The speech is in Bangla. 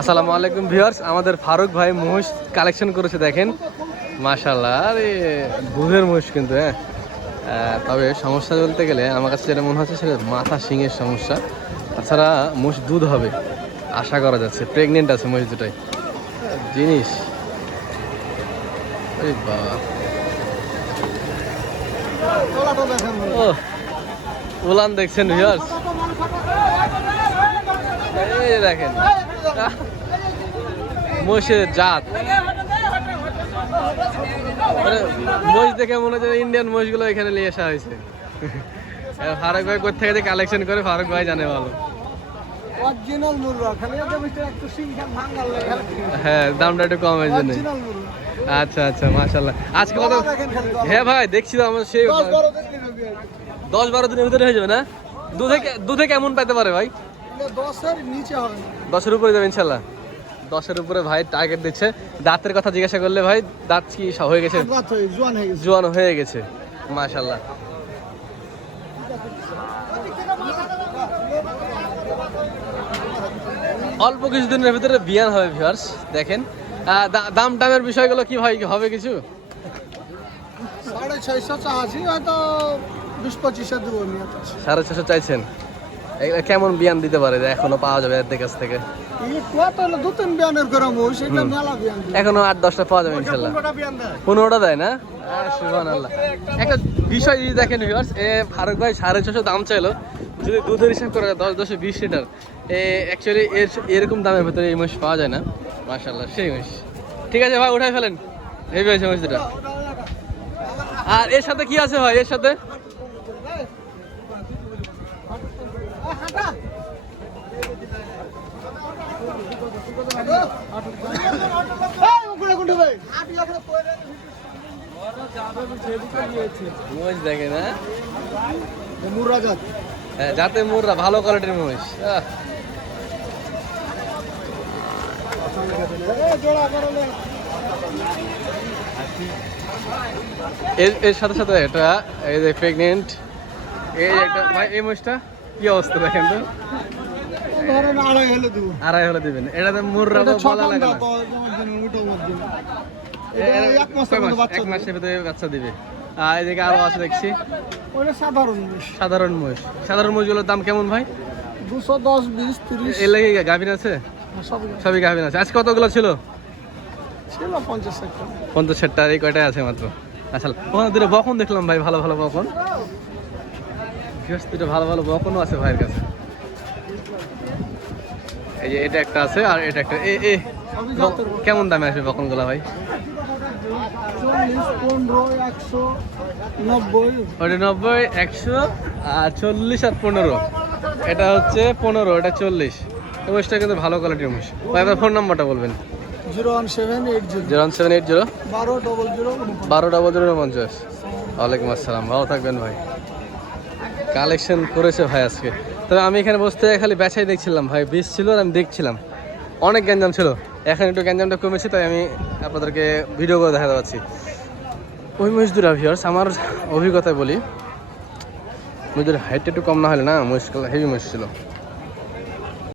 আসসালামু আলাইকুম ভিউয়ার্স, আমাদের ফারুক ভাই মহিষ কালেকশন করেছে দেখেন, মাশাআল্লাহ। আরে দুধের মহিষ কিন্তু, তবে সমস্যা বলতে গেলে আমার কাছে যেটা মনে হচ্ছে সেটা মাথা শিঙের সমস্যা। তাছাড়া মহিষ দুধ হবে আশা করা যাচ্ছে, প্রেগনেন্ট আছে মহিষ দুটাই। জিনিস বাবা, ও উলান দেখছেন ভিউয়ার্স, এই দেখেন মহিষের জাত। মহিষ দেখে মনে হচ্ছে ইন্ডিয়ান মহিষগুলো এখানে নিয়ে আসা হয়েছে। ফারুক ভাই কোথা থেকে কালেকশন করে ফারুক ভাই জানে ভালো। হ্যাঁ, দামটা একটু কম হয়েছে। আচ্ছা আচ্ছা, মাশাআল্লাহ। আজকে কত? হ্যাঁ ভাই, দেখছি তো আমার সেই 10-12 দিনের ভিতরে হয়ে যাবে না? দুধে কেমন পাইতে পারে ভাই? 10-এর উপরে যাবে ইনশাল্লাহ। 10-এর উপরে ভাই টার্গেট দিচ্ছে। দাঁতের কথা জিজ্ঞাসা করলে ভাই দাঁত কি হয়ে গেছে? জোয়ান হয়ে গেছে, মাশাআল্লাহ। অল্প কিছুদিনের ভিতরে বিয়ান হবে ভিউয়ার্স, দেখেন। দাম টামের বিষয়গুলো কি ভাই হবে কিছু? 650 চাইছেন। কেমন বিয়ান দিতে পারে এখনো পাওয়া যাবে এদের কাছ থেকে? এখনো 8-10টা পাওয়া যাবে ইনশাল্লাহ। 15টা দেয় না? সুবহানাল্লাহ। একটা বিষয় যদি দেখেন ভিউয়ার্স, ফারুক ভাই 650 দাম চাইলো, যদি দুধের হিসাব করে 10-20 লিটার, অ্যাকচুয়ালি এরকম দামের ভিতরে এই মহিষ পাওয়া যায় না। মাশাআল্লাহ, সেই মহিষ। ঠিক আছে ভাই, উঠাই ফেলেন। হেভি হয়েছে মহিষ দুটা। আর এর সাথে কি আছে ভাই? এর সাথে দেখে না, যাতে মুররা ভালো কোয়ালিটির মহিষ। এর সাথে সাথে এটা এই যে প্রেগনেন্ট, এই একটা ভাই, এই মহিষটা কি অবস্থা দেখেন তো। 2.5 হলে দিবেন। এটাতে মুররা তো বলা লাগে না, 1 মাসের ভিতরে বাচ্চা দিবে। আর এদিকে আরো আছে দেখছি সাধারণ মহিষ। সাধারণ মহিষগুলোর দাম কেমন ভাই? 210, 20, 30। এর লাগে গাভিন আছে? সবই গাভিন আছে। আজকে কতগুলো ছিল? 50-60টা। এই কয়টাই আছে মাত্র। আচ্ছা, ওখানে দুটো বকন দেখলাম ভাই, ভালো ভালো বকন। দুটো ভালো ভালো বকনও আছে ভাইয়ের কাছে। এই যে এটা একটা আছে, আর এটা একটা। কেমন দামে আসবে বকনগুলা ভাই? 90, 100, আর 40 আর 15। এটা হচ্ছে 15, এটা 40। মহিষটা কিন্তু ভালো কোয়ালিটির মহিষ। ভাই আপনার ফোন নাম্বারটা বলবেন। 01780 120049। ওয়ালাইকুম আসসালাম, ভালো থাকবেন ভাই। কালেকশন করেছে ভাই আজকে। তবে আমি এখানে বসতে খালি বেচাই দেখছিলাম ভাই, বীজ ছিল আর আমি দেখছিলাম, অনেক গ্যাঞ্জাম ছিল। এখন একটু গ্যাঞ্জামটা কমেছে, তাই আমি আপনাদেরকে ভিডিও করে দেখাতে পারছি। ওই মহিষ দুটা ভিউয়ার্স, আমার অভিজ্ঞতায় বলি, মহিষের হাইটটা একটু কম না হলে না, মহিষগুলো হেভি মহিষ ছিল।